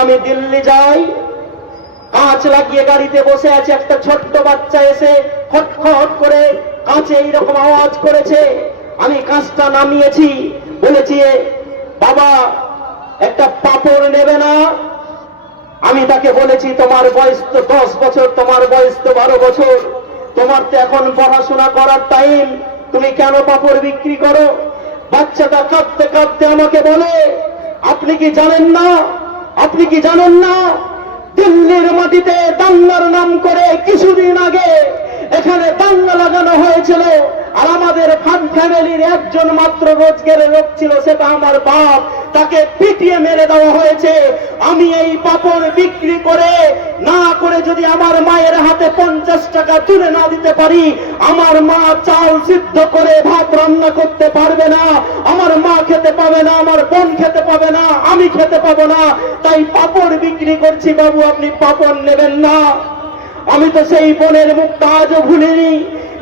আমি দিল্লি যাই। কাঁচ লাগিয়ে গাড়িতে বসে আছে একটা ছোট্ট বাচ্চা এসে খটখট করে কাঁচে এইরকম আওয়াজ করেছে। আমি কাঁচটা নামিয়েছি। বলেছি বাবা, একটা পাপড় নেবে না? আমি তাকে বলেছি, তোমার বয়স তো দশ বছর, তোমার বয়স তো বারো বছর। তোমার তো এখন পড়াশোনা করার টাইম তুমি কেন পাপড় বিক্রি করো? বাচ্চাটা কাঁদতে কাঁদতে আমাকে বলে, আপনি কি জানেন না? আপনি কি জানেন না? দিল্লির মাটিতে দাঙ্গার নাম করে কিছুদিন লাগানো হয়েছিল আর আমাদের ফান ফ্যামিলির একজন মাত্র রোজগারের লোক ছিল, সেটা আমার বাপ। তাকে পিটিয়ে মেরে দেওয়া হয়েছে। আমি এই পাপড় বিক্রি করে না করে যদি আমার মায়ের হাতে পঞ্চাশ টাকা তুলে না দিতে পারি, আমার মা চাল সিদ্ধ করে ভাত রান্না করতে পারবে না, আমার মা খেতে পাবে না, আমার বোন খেতে পাবে না, আমি খেতে পাবো না। তাই পাপড় বিক্রি করছি বাবু, আপনি পাপড় নেবেন না। আমি তো সেই বোনের মুখটা আজও ভুলিনি।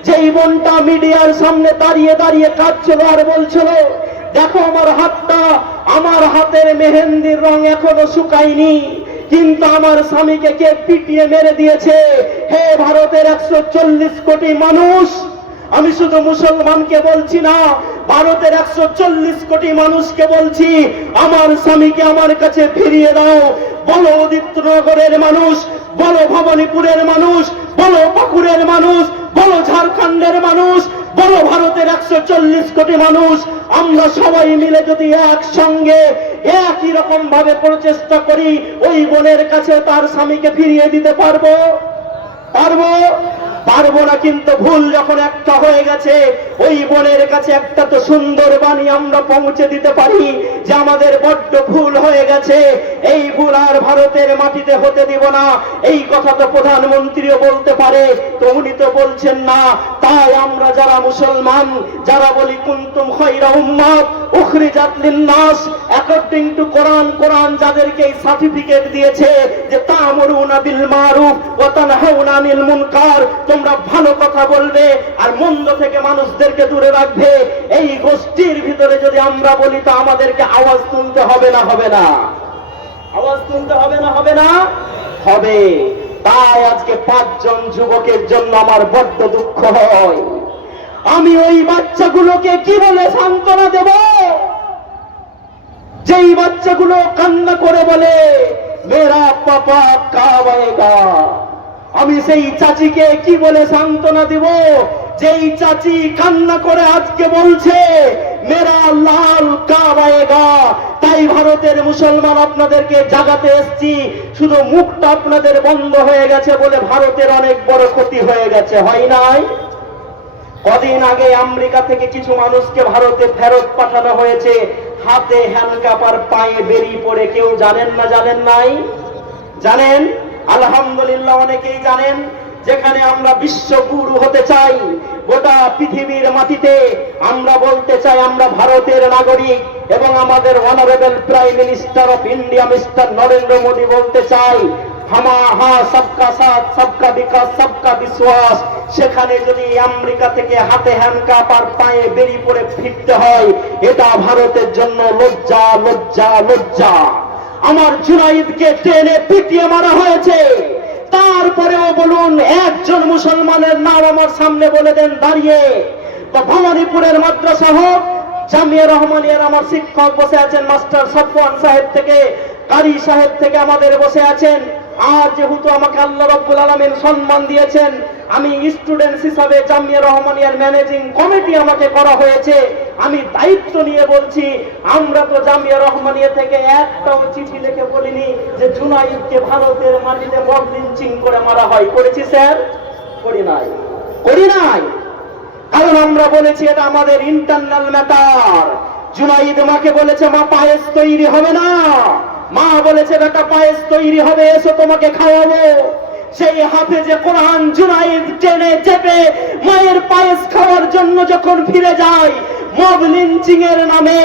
যেই বোনটা মিডিয়ার সামনে দাঁড়িয়ে দাঁড়িয়ে কাঁদছিল আর বলছিল, দেখো আমার হাতটা, আমার হাতের মেহেন্দির রং এখনও শুকায়নি, কিন্তু আমার স্বামীকে কে পিটিয়ে মেরে দিয়েছে? হে ভারতের একশো চল্লিশ কোটি মানুষ, আমি শুধু মুসলমানকে বলছি না, ভারতের একশো চল্লিশ কোটি মানুষকে বলছি, আমার স্বামীকে আমার কাছে ফিরিয়ে দাও। বলো উদিতনগরের মানুষ, বলো ভবানীপুরের মানুষ, বলো পাকুড়ের মানুষ বলো ঝাড়খণ্ডের মানুষ, বড় ভারতের একশো চল্লিশ কোটি মানুষ, আমরা সবাই মিলে যদি একসঙ্গে একই রকম ভাবে প্রচেষ্টা করি, ওই বোনের কাছে তার স্বামীকে ফিরিয়ে দিতে পারব? পারব? পারব না কিন্তু ভুল যখন একটা হয়ে গেছে, ওই বোনের কাছে একটা তো সুন্দর বাণী আমরা পৌঁছে দিতে পারি যে আমাদের বড্ড ভুল হয়ে গেছে। এই ভুল আর ভারতের মাটিতে হতে দিব না। এই কথা তো প্রধানমন্ত্রীও বলতে পারে, তো উনি তো বলছেন না তাই আমরা যারা মুসলমান, যারা বলি, কুন্তুম খৈরা উম্মাদ উখরিজাত লিন্নাস। অ্যাকর্ডিং টু কোরআন কোরআন যাদেরকে এই সার্টিফিকেট দিয়েছে যে, তা'মুরুনা বিল মারুফ ওয়া তানহাউনা আনিল মুনকার তোমরা ভালো কথা বলবে আর মন্দ থেকে মানুষদেরকে দূরে রাখবে। এই গোষ্ঠীর ভিতরে যদি আমরা বলি, তো আমাদেরকে আওয়াজ তুলতে হবে না হবে না? আওয়াজ তুলতে হবে না হবে না? হবে। তাই আজকে পাঁচজন যুবকের জন্য আমার বড্ড দুঃখ হয়। আমি ওই বাচ্চাগুলোকে কি বলে সান্ত্বনা দেব? যেই বাচ্চাগুলো কান্না করে বলে, মেরা পাপা কাবায়েগা আমি সেই চাচিকে কি বলে সান্ত্বনা দিব? যেই চাচি কান্না করে আজকে বলছে, মেরা লাল কাবায়েগা তাই ভারতের মুসলমান আপনাদেরকে জাগাতে এসছি। শুধু মুখটা আপনাদের বন্ধ হয়ে গেছে বলে ভারতের অনেক বড় ক্ষতি হয়ে গেছে, হয় নাই? কদিন আগে আমেরিকা থেকে কিছু মানুষকে ভারতে ফেরত পাঠানো হয়েছে। হাতে হ্যান্ডকাপ আর পায়ে বেরিয়ে পড়ে কেউ জানেন না, জানেন নাই? জানেন? আলহামদুলিল্লাহ অনেকেই জানেন, যেখানে আমরা বিশ্বগুরু হতে চাই, গোটা পৃথিবীর মাটিতে। আমরা বলতে চাই আমরা ভারতের নাগরিক। এবং আমাদের honourable prime minister of India mister Narendra Modi বলতে চাই, হামা হা সবকা সাথ, সবকা বিকাশ, সবকা বিশ্বাস। সেখানে যদি আমেরিকা থেকে হাতে হ্যান্ডকাপ আর পায়ে বেরিয়ে পড়ে ফিরতে হয়, এটা ভারতের জন্য লজ্জা লজ্জা লজ্জা। আমার জুনাইদকে ট্রেনে পিটিয়ে মারা হয়েছে। তারপরেও বলুন, একজন মুসলমানের নাম আমার সামনে বলে দেন, দাঁড়িয়ে। তো ভবানীপুরের মাদ্রাসা হোক জামিয়া রহমানিয়ার আমার শিক্ষক বসে আছেন মাস্টার সফওয়ান সাহেব থেকে, কারি সাহেব থেকে আমাদের বসে আছেন। আর যেহেতু আমাকে আল্লাহ রব্বুল আলমিন সম্মান দিয়েছেন, আমি স্টুডেন্টস হিসাবে জামিয়া রহমানিয়ার ম্যানেজিং কমিটি আমাকে করা হয়েছে। আমি দায়িত্ব নিয়ে বলছি, আমরা তো জামিয়া রহমানিয়া থেকে একটাও চিঠি লিখে বলিনি যে জুনাইদকে ভারতের মাটিতে মব লিঞ্চিং করে মারা হয়। করেছি, স্যার? করি নাই। করি নাই। কারণ আমরা বলেছি এটা আমাদের ইন্টারনাল ম্যাটার জুনাইদ মাকে বলেছে, মা, পায়েস তৈরি হবে না। মা বলেছে, বেটা, পায়েস তৈরি হবে, এসো তোমাকে খাওয়াবো। সেই হাতে যে কোরআন জুনাইদ টেনে চেপে মায়ের পায়েস খাওয়ার জন্য যখন ফিরে যায় মব লিঞ্চিং এর নামে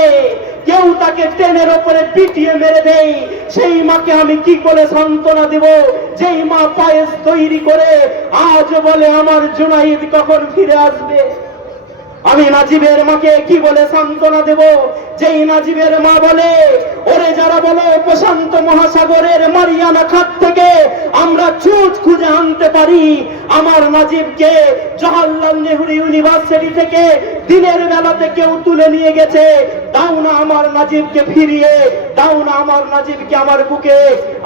কেউ তাকে ট্রেনের ওপরে পিটিয়ে মেরে দেয়। সেই মাকে আমি কি করে সান্ত্বনা দিব? যেই মা পায়েস তৈরি করে, আজ বলে আমার জুনাইদ কখন ফিরে আসবে? আমি নাজিবের মাকে কি বলে সান্ত্বনা দেব? যেই নাজিবের মা বলে, ওরে যারা বলে প্রশান্ত মহাসাগরের মারিয়ানা খাত থেকে আমরা চুজ খুঁজে আনতে পারি, আমার নাজিবকে জওয়াহরলাল নেহরু ইউনিভার্সিটি থেকে দিনের বেলাতে কেউ তুলে নিয়ে গেছে। দাও না আমার নাজিবকে ফিরিয়ে, দাও না আমার নাজিবকে আমার বুকে।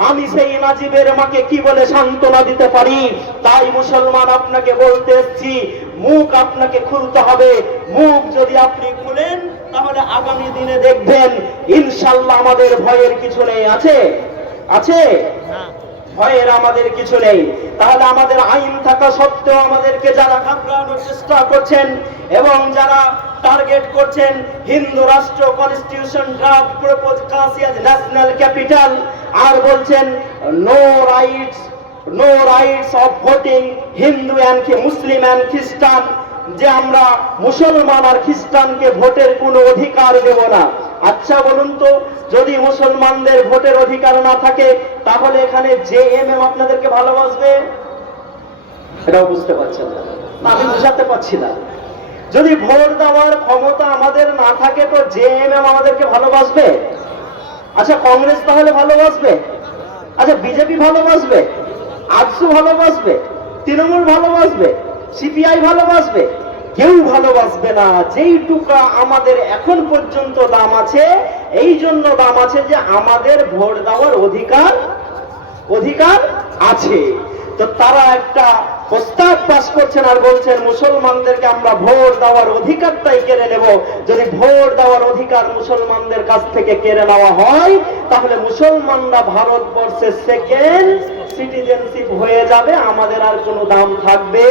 আমি সেই নাজিবের মাকে কি বলে সান্ত্বনা দিতে পারি? তাই মুসলমান আপনাকে বলতে এসছি, মুখ আপনাকে খুলতে হবে। মুখ যদি আপনি খুলেন, তাহলে আগামী দিনে দেখবেন, ইনশাল্লাহ আমাদের ভয়ের কিছু নেই। আছে? আছে? ভয়ের আমাদের কিছু নেই। তাহলে আমাদের আইন থাকা সত্ত্বেও আমাদেরকে যারা ঘাবড়ানোর চেষ্টা করছেন এবং যারা টার্গেট করছেন, হিন্দু রাষ্ট্র কনস্টিটিউশন ড্রাফট প্রপোজ কাসিয়াজ ন্যাশনাল ক্যাপিটাল আর বলছেন no rights no rights of voting Hindu and Muslim and Christian যে আমরা মুসলমান আর খ্রিস্টানকে ভোটের কোনো অধিকার দেব না। আচ্ছা বলুন তো, যদি মুসলমানদের ভোটের অধিকার না থাকে তাহলে এখানে জে এম এম আপনাদেরকে ভালোবাসবে? এটাও বুঝতে পারছেন না। আমি বুঝাতে পারছি না। যদি ভোট দেওয়ার ক্ষমতা আমাদের না থাকে, তো জে এম এম আমাদেরকে ভালোবাসবে? আচ্ছা কংগ্রেস তাহলে ভালোবাসবে? আচ্ছা বিজেপি ভালোবাসবে? আজসু ভালোবাসবে? তৃণমূল ভালোবাসবে? সিপিআই ভালোবাসবে? কেউ ভালোবাসবে না। যেইটুকা আমাদের এখন পর্যন্ত দাম আছে এই জন্য দাম আছে যে আমাদের ভোট দেওয়ার অধিকার অধিকার আছে। তো তারা একটা প্রস্তাব পাস করছেন আর বলছেন, মুসলমানদেরকে আমরা ভোট দেওয়ার অধিকারটাই কেড়ে নেব। যদি ভোট দেওয়ার অধিকার মুসলমানদের কাছ থেকে কেড়ে নেওয়া হয়, তাহলে মুসলমানরা ভারতবর্ষের সেকেন্ড সিটিজেনশিপ হয়ে যাবে। আমাদের আর কোনো দাম থাকবে?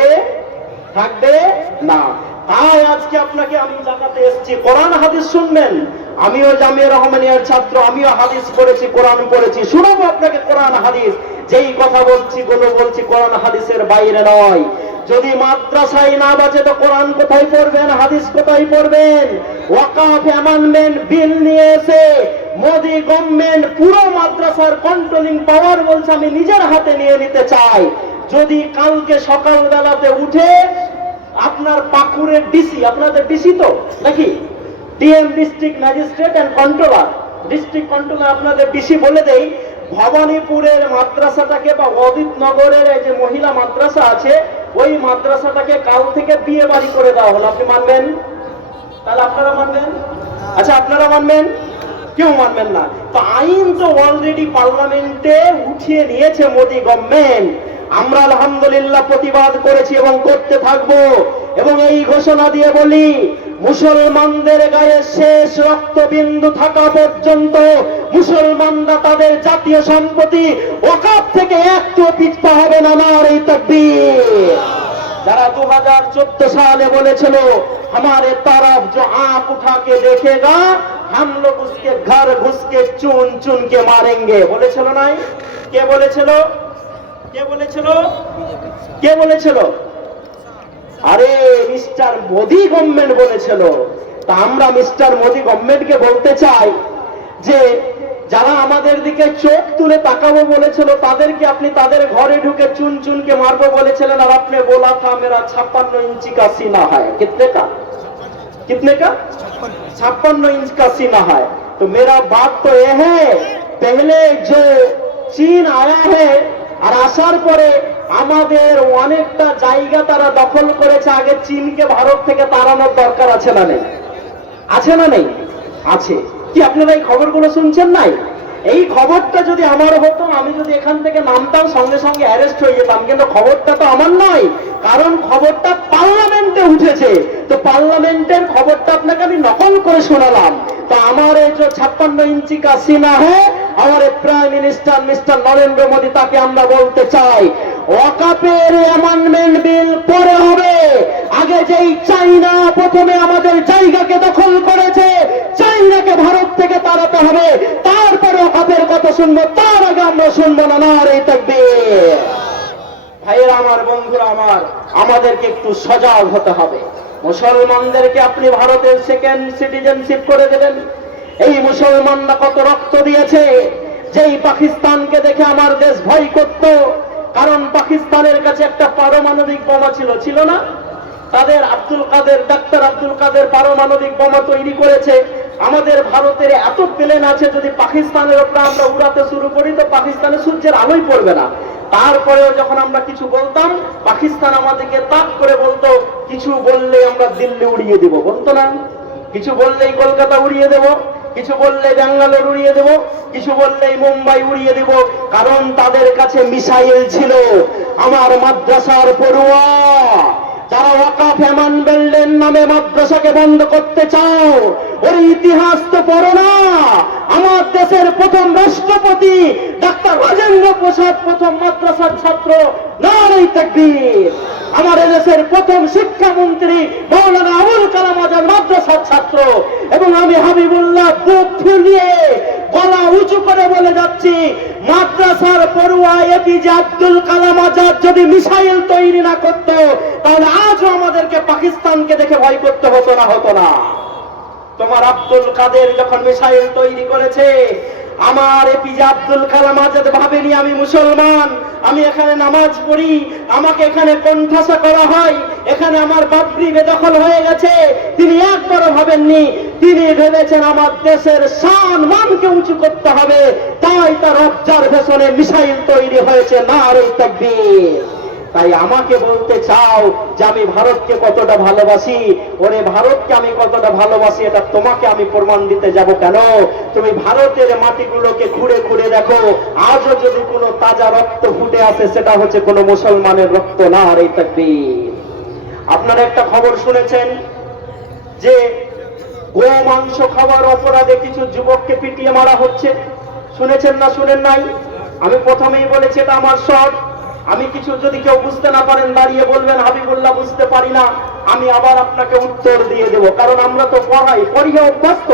থাকবে না। তাই আজকে আপনাকে আমি জানাতে এসেছি। কোরআন, হাদিস শুনবেন? আমিও জামিয়া রহমানিয়ার ছাত্র, আমিও হাদিস পড়েছি, কোরআন পড়েছি। শুনব আপনাকে কোরআন, হাদিস। যেই কথা বলছি, গুলো বলছি, কোরআন, হাদিসের বাইরে নয়। যদি মাদ্রাসায় না বাজে, তো কোরআন কোথায় পড়বেন, হাদিস কোথায় পড়বেন? ওয়াকাফ অ্যামেন্ডমেন্ট বিল নিয়ে এসে মোদি গভর্নমেন্ট পুরো মাদ্রাসার কন্ট্রোলিং পাওয়ার বলছে, আমি নিজের হাতে নিয়ে নিতে চাই। যদি কালকে সকাল বেলাতে উঠে আপনার পাকুড়ের ডিসি আপনাদের ডিসি তো? নাকি? DM district magistrate and controller district controller আপনাদের ডিসি বলে দেই, ভবানীপুরের মাদ্রাসাটাকে বা অদিত নগরের যে মহিলা মাদ্রাসা আছে, ওই মাদ্রাসাটাকে কাল থেকে বিয়ে বাড়ি করে দেওয়া হলো। আপনি মানবেন? তাহলে আপনারা মানবেন? আচ্ছা আপনারা মানবেন? কেউ মানবেন না। তো আইন তো অলরেডি পার্লামেন্টে উঠিয়ে নিয়েছে মোদী গভর্নমেন্ট আমরা আলহামদুলিল্লাহ প্রতিবাদ করেছি এবং করতে থাকব এবং এই ঘোষণা দিয়ে বলি মুসলমানদের গায়ে শেষ রক্তবিন্দু থাকা পর্যন্ত মুসলমানরা তাদের জাতীয় সম্পত্তি ওকাপ থেকে একটু পিছপা হবে না আমার এই তকবীর যারা দু হাজার চোদ্দ সালে বলেছিল हमारे तरफ जो आंख उठा के देखेगा हम लोग उसके घर घुस के चुन चुन के मारेंगे বলেছিল নাই কে বলেছিল কে বলেছিল কে বলেছিল আরে মিস্টার মোদি গভর্নমেন্ট বলেছিল তা আমরা মিস্টার মোদি গভর্নমেন্টকে বলতে চাই যে যারা আমাদের দিকে চোখ তুলে তাকাবো বলেছিল তাদেরকে আপনি তাদের ঘরে ঢুকে চুন চুনকে মারবো বলেছিলেন আর আপনি बोला था मेरा छप्पन इंच का सीना है कितने का कितने का छप्पन इंच का सीना है तो मेरा बात तो ये है पहले जो চীন আয়া है আর আসার পরে আমাদের অনেকটা জায়গা তারা দখল করেছে। আগে চীনকে ভারত থেকে তাড়ানোর দরকার আছে না নেই? আছে না নেই? আছে। কি আপনারা এই খবরগুলো শুনছেন নাই? এই খবরটা যদি আমার হতো, আমি যদি এখান থেকে নামতাম, সঙ্গে সঙ্গে অ্যারেস্ট হয়ে যেতাম। কিন্তু খবরটা তো আমার নয়, কারণ খবরটা পার্লামেন্টে উঠেছে। তো পার্লামেন্টের খবরটা আপনাকে আমি নকল করে শোনালাম। তো আমার এই যে ছাপ্পান্ন ইঞ্চি কা সিনা হ্যাঁ আমার prime minister mister Narendra Modi তাকে আমরা বলতে চাই, ওয়াকাপের অ্যামেন্ডমেন্ট বিল পরে হবে। আগে যেই চাইনা প্রথমে আমাদের জায়গাকে দখল করেছে, চাইনাকে ভারত থেকে তাড়াতে হবে। তারপরে ওয়াকাপের কথা শুনব, তার আগে আমরা শুনব না না রে তাকবীর। ভাইয়েরা আমার, বন্ধুরা আমার, আমাদেরকে একটু সজাগ হতে হবে। মুসলমানদেরকে আপনি ভারতের সেকেন্ড সিটিজেনশিপ করে দেবেন। এই মুসলমানরা কত রক্ত দিয়েছে, যেই পাকিস্তানকে দেখে আমার দেশ ভয় করত। কারণ পাকিস্তানের কাছে একটা পারমাণবিক বোমা ছিল ছিল না? তাদের আব্দুল কাদের, ডাক্তার আব্দুল কাদের পারমাণবিক বোমা তৈরি করেছে। আমাদের ভারতের এত প্লেন আছে, যদি পাকিস্তানের ওপরে আমরা উড়াতে শুরু করি, তো পাকিস্তানে সূর্যের আলোই পড়বে না। তারপরেও যখন আমরা কিছু বলতাম, পাকিস্তান আমাদেরকে তাক করে বলতো, কিছু বললে আমরা দিল্লি উড়িয়ে দিব। বলতো না? কিছু বললেই কলকাতা উড়িয়ে দেব, কিছু বললে ব্যাঙ্গালোর উড়িয়ে দেব, কিছু বললেই মুম্বাই উড়িয়ে দেব, কারণ তাদের কাছে মিসাইল ছিল। আমার মাদ্রাসার পড়ুয়া, যারা ওয়াকাফ এমান বেল্ডেন নামে মাদ্রাসাকে বন্ধ করতে চাও, ওর ইতিহাস তো পড়ো না। আমার দেশের প্রথম রাষ্ট্রপতি ডাক্তার রাজেন্দ্র প্রসাদ, প্রথম মাদ্রাসার ছাত্র নারী তাকবীর। আমার দেশের প্রথম শিক্ষামন্ত্রী মৌলানা আবুল কালাম আজাদ, মাদ্রাসার ছাত্র। এবং আমি হাবিবুল্লাহ বুক ফুলিয়ে গলা উঁচু করে বলে যাচ্ছি, মাদ্রাসার পড়ুয়া এপিজে আব্দুল কালাম আজাদ যদি মিসাইল তৈরি না করতো, তাহলে আজও আমাদেরকে পাকিস্তানকে দেখে ভয় করতে হতো না হতো না। তোমার আব্দুল কাদের যখন মিসাইল তৈরি করেছে, আমার এপিজে আব্দুল কালাম আজাদ ভাবেনি আমি মুসলমান, আমি এখানে নামাজ পড়ি, আমাকে এখানে কণ্ঠাসা করা হয়, এখানে আমার বাবরি বেদখল হয়ে গেছে, তিনি একবারও ভাবেননি, তিনি ভেবেছেন আমার দেশের শান মানকে উঁচু করতে হবে, তাই তার অবজারভেশনে মিসাইল তৈরি হয়েছে না আর তাকবীর তাই আমাকে বলতে চাও যে আমি ভারতকে কতটা ভালোবাসি? ওরে ভারতকে আমি কতটা ভালোবাসি, এটা তোমাকে আমি প্রমাণ দিতে যাব কেন? তুমি ভারতের মাটিগুলোকে ঘুরে ঘুরে দেখো। আজও যদি কোনো তাজা রক্ত ফুটে আসে, সেটা হচ্ছে কোনো মুসলমানের রক্ত না, আর এই তাকবীর। আপনারা একটা খবর শুনেছেন যে গো মাংস খাওয়ার অপরাধে কিছু যুবককে পিটিয়ে মারা হচ্ছে? শুনেছেন না, শুনেন নাই? আমি প্রথমেই বলেছি এটা আমার শখ। আমি কিছু যদি কেউ বুঝতে না পারেন, দাঁড়িয়ে বলবেন, হাবিবুল্লাহ বুঝতে পারি না, আমি আবার আপনাকে উত্তর দিয়ে দেব। কারণ আমরা তো পড়াই, পড়িয়ে অভ্যস্ত।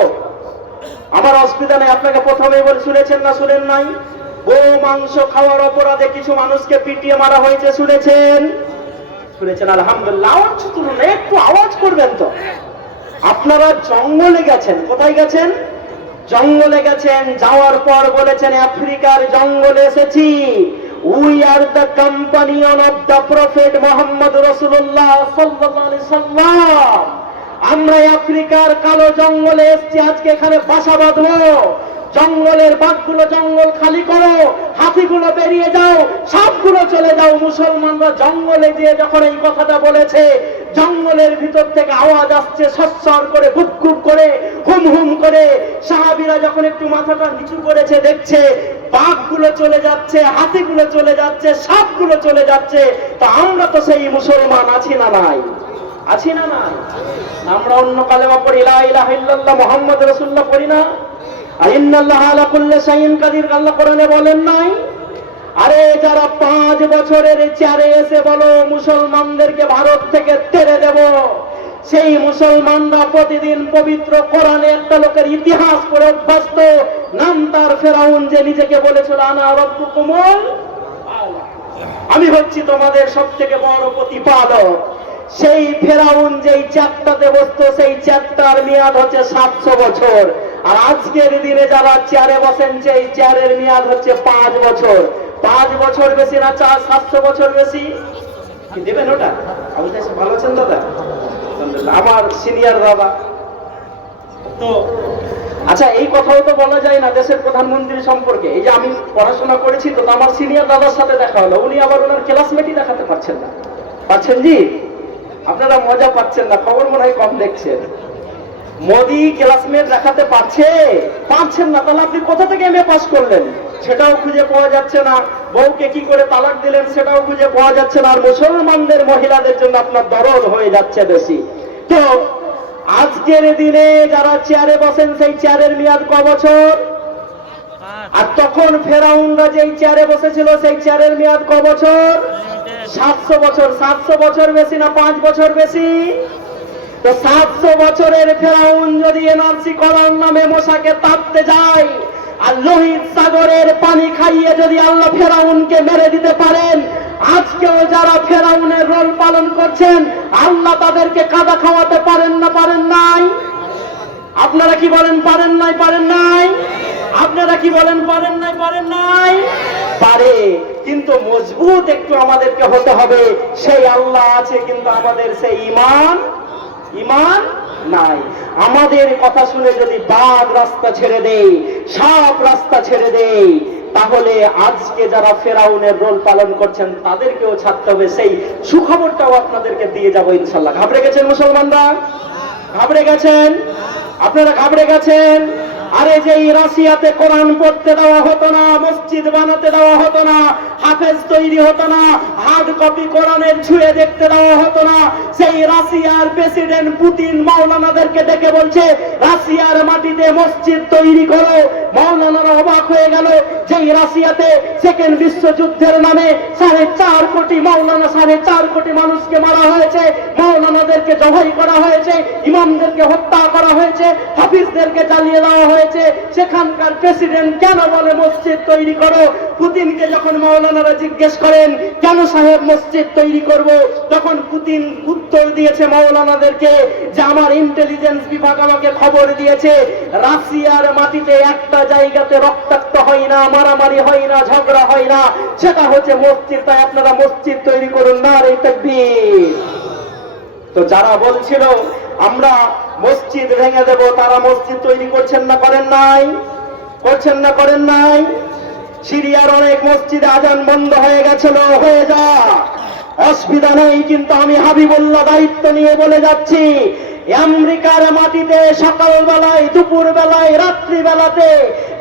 আমার অসুবিধা নেই, আপনাকে প্রথমেই বলে, শুনেছেন না, শুনেন নাই? গো মাংস খাওয়ার অপরাধে কিছু মানুষকে পিটিয়ে মারা হয়েছে, শুনেছেন? শুনেছেন, আলহামদুলিল্লাহ। একটু আওয়াজ করবেন তো। আপনারা জঙ্গলে গেছেন, কোথায় গেছেন? জঙ্গলে গেছেন, যাওয়ার পর বলেছেন, আফ্রিকার জঙ্গলে এসেছি। We are the companion of the prophet Mohammad রসুল্লাহ আমরা আফ্রিকার কালো জঙ্গলে এসেছি, আজকে এখানে বাসা বাঁধবো। জঙ্গলের বাঘগুলো জঙ্গল খালি করো, হাতিগুলো বেরিয়ে যাও, সবগুলো চলে যাও। মুসলমানরা জঙ্গলে গিয়ে যখন এই কথাটা বলেছে, জঙ্গলের ভিতর থেকে আওয়াজ আসছে সচ্ছর করে গুপ করে, হুম হুম করে। সাহাবিরা যখন একটু মাথাটা নিচু করেছে, দেখছে বাঘগুলো চলে যাচ্ছে, হাতিগুলো চলে যাচ্ছে সবগুলো চলে যাচ্ছে। তা আমরা তো সেই মুসলমান, আছি না নাই? আছি না নাই? আমরা অন্য কালেমা পড়ি, লা ইলাহা ইল্লাল্লাহ, মুহাম্মদ রাসূলুল্লাহ পড়ি না? আর ইন্নাল্লাহ আলা কুল্লি শাইইন কাদির, আল্লাহ কোরআনে বলেন নাই? আরে যারা পাঁচ বছরের চারে এসে বলো, মুসলমানদেরকে ভারত থেকে তেড়ে দেব। সেই মুসলমানরা প্রতিদিন পবিত্র কোরআনে একটা লোকের ইতিহাস করে অভ্যস্ত। নাম তার ফেরাউন যে নিজেকে বলেছিল, আনা রব্বুকুমুল আলা। আমি হচ্ছি তোমাদের সব থেকে বড় প্রতিপাদক। সেই ফেরাউন যেই চ্যাপ্টাতে বসতো, সেই চ্যাপ্টার মেয়াদ হচ্ছে সাতশো বছর। আর আজকের দিনে যারা চেয়ারে বসেন, সেই চেয়ারের মেয়াদ হচ্ছে পাঁচ বছর। পাঁচ বছর বেশি না, চার, সাতশো বছর বেশি? দেবেন ওটা? ভালো আছেন দাদা? আমার সিনিয়র দাদা। তো আচ্ছা এই কথাও তো বলা যায় না দেশের প্রধানমন্ত্রী সম্পর্কে। এই যে আমি পড়াশোনা করেছি, তো আমার সিনিয়র দাদার সাথে দেখা হলো। উনি আবার ওনার ক্লাসমেটই দেখাতে পারছেন না। পাচ্ছেন জি? আপনারা মজা পাচ্ছেন না, খবর মনে হয় কম দেখছেন। মোদি ক্লাসমেট দেখাতে পারছে? পারছেন না, তাহলে আপনি কোথা থেকে এমএ পাস করলেন? সেটাও খুঁজে পাওয়া যাচ্ছে না। বউকে কি করে তালাক দিলেন সেটাও খুঁজে পাওয়া যাচ্ছে না, আর মুসলমানদের মহিলাদের জন্য আপনার দরদ হয়ে যাচ্ছে বেশি। তো, আজকের দিনে যারা চেয়ারে বসেন, সেই চেয়ারের মেয়াদ ক বছর? আর তখন ফেরাউনরা যেই চেয়ারে বসেছিল, সেই চেয়ারের মেয়াদ ক বছর? সাতশো বছর। সাতশো বছর বেশি না পাঁচ বছর বেশি? তো সাতশো বছরের ফেরাউন যদি এনআরসি করার নামে মশাকে তাপতে যায় আর লোহিত সাগরের পানি খাইয়ে যদি আল্লাহ ফেরাউনকে মেরে দিতে পারেন, আজকেও যারা ফেরাউনের রোল পালন করছেন, আল্লাহ তাদেরকে কাদা খাওয়াতে পারেন না, পারেন নাই? আপনারা কি বলেন পারেন নাই পারেন নাই? আপনারা কি বলেন পারেন নাই পারেন নাই? পারে, কিন্তু মজবুত একটু আমাদেরকে হতে হবে। সেই আল্লাহ আছে, কিন্তু আমাদের সেই ইমান? ইমান? নাই। আমাদের কথা শুনে যদি বাঘ রাস্তা ছেড়ে দেই সাপ রাস্তা ছেড়ে দেই, তাহলে আজকে যারা ফেরাউনের রোল পালন করছেন, তাদেরকেও ছাড়তে হবে। সেই সুখবরটাও আপনাদেরকে দিয়ে যাব ইনশাল্লাহ। ঘাবড়ে গেছেন মুসলমানরা? ঘাবড়ে গেছেন? আপনারা ঘাবড়ে গেছেন? আরে যেই রাশিয়াতে কোরআন পড়তে দেওয়া হতো না, মসজিদ বানাতে দেওয়া হতো না, হাফেজ তৈরি হতো না, হার্ড কপি কোরআনের ছুঁয়ে দেখতে দেওয়া হতো না, সেই রাশিয়ার প্রেসিডেন্ট পুতিন মাওলানাদেরকে ডেকে বলছে, রাশিয়ার মাটিতে মসজিদ তৈরি করো। মাওলানারা অবাক হয়ে গেল যেই রাশিয়াতে সেকেন্ড বিশ্বযুদ্ধের নামে সাড়ে চার কোটি মৌলানা, সাড়ে চার কোটি মানুষকে মারা হয়েছে। মৌলানাদেরকে জবাই করা হয়েছে, ইমামদেরকে হত্যা করা হয়েছে, হাফিজদেরকে জ্বালিয়ে দেওয়া হয়েছে। সেখানকার প্রেসিডেন্ট কেন বলে মসজিদ তৈরি করো? পুতিনকে যখন মাওলানারা জিজ্ঞেস করেন, কেন সাহেব মসজিদ তৈরি করব? তখন পুতিন উত্তর দিয়েছে মাওলানাদেরকে যে আমার ইন্টেলিজেন্স বিভাগ আমাকে খবর দিয়েছে, রাশিয়ার মাটিতে একটা জায়গাতে রক্তাক্ত হয় না, মারামারি হয় না, ঝগড়া হয় না। সেটা হচ্ছে মসজিদ, তাই আপনারা মসজিদ তৈরি করুন। না রে তাকবীর। তো যারা বলছিল, আমরা মসজিদ ভেঙে দেব, তারা মসজিদ তৈরি করছেন না, করেন নাই? করছেন না, করেন নাই? সিরিয়ার অনেক মসজিদে আজান বন্ধ হয়ে গেছিল হয়ে যা অসুবিধা নেই, কিন্তু আমি হাবিবুল্লাহ দায়িত্ব নিয়ে বলে যাচ্ছি আমেরিকার মাটিতে সকাল বেলায় দুপুর বেলায় রাত্রি বেলাতে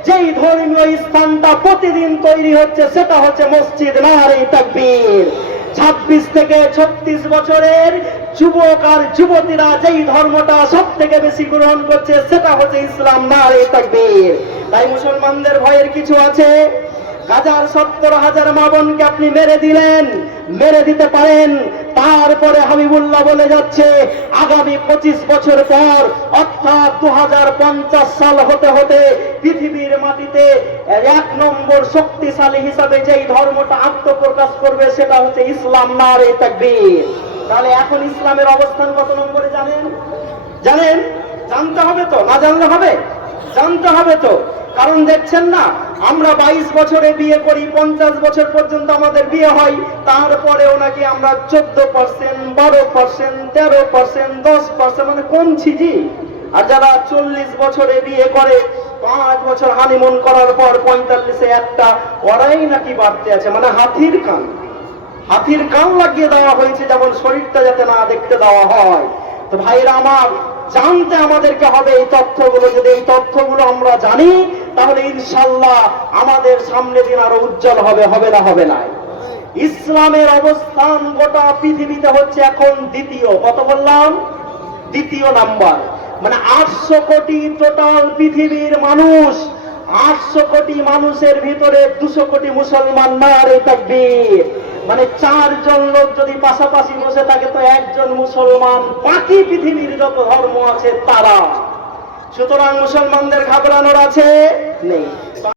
যেই ধর্মীয় স্থানটা প্রতিদিন তৈরি হচ্ছে, সেটা হচ্ছে মসজিদ নারে তাকবীর। ছাব্বিশ থেকে ছত্রিশ বছরের যুবক আর যুবতীরা যেই ধর্মটা সব থেকে বেশি গ্রহণ করছে, সেটা হচ্ছে ইসলাম না রে তাকবীর। তাই মুসলমানদের ভয়ের কিছু আছে? হাজার সত্তর হাজার মা বোনকে আপনি মেরে দিলেন, মেরে দিতে পারেন। তারপরে হাবিবুল্লাহ বলে যাচ্ছে, আগামী পঁচিশ বছর পর, অর্থাৎ দু হাজার পঞ্চাশ সাল হতে হতে পৃথিবীর মাটিতে এক নম্বর শক্তিশালী হিসাবে যেই ধর্মটা আত্মপ্রকাশ করবে, সেটা হচ্ছে ইসলাম না রে তাকবীর। তাহলে এখন ইসলামের অবস্থান কত নম্বরে জানেন? জানেন? জানতে হবে তো, না জানলে হবে? জানতে হবে তো। কারণ দেখছেন না, আমরা বাইশ বছরে বিয়ে করি, পঞ্চাশ বছর পর্যন্ত আমাদের বিয়ে হয়, তারপরেও নাকি আমরা চোদ্দ পার্সেন্ট বারো পার্সেন্ট তেরো পার্সেন্ট দশ পার্সেন্ট মানে কমছি জি। আর যারা চল্লিশ বছরে বিয়ে করে, পাঁচ বছর হানিমুন করার পর পঁয়তাল্লিশে একটা, ওরাই নাকি বাড়তে আছে মানে হাতির কান। হাতির কান লাগিয়ে দেওয়া হয়েছে যেমন শরীরটা যাতে না দেখতে দেওয়া হয়। তো ভাইরা আমার, জানতে আমাদেরকে হবে এই তথ্যগুলো। যদি এই তথ্যগুলো আমরা জানি তাহলে ইনশাল্লাহ আমাদের সামনে দিন আরও উজ্জ্বল হবে হবে না হবে না। ইসলামের অবস্থান গোটা পৃথিবীতে হচ্ছে এখন দ্বিতীয়। কত বললাম? দ্বিতীয় নাম্বার। মানে আটশো কোটি টোটাল পৃথিবীর মানুষ, আটশো কোটি মানুষের ভিতরে দুশো কোটি মুসলমান না রে তাকবীর। মানে চারজন লোক যদি পাশাপাশি বসে থাকে, তো একজন মুসলমান বাকি পৃথিবীর যত ধর্ম আছে, তারা সুতরাং মুসলমানদের ঘাবড়ানোর আছে নেই।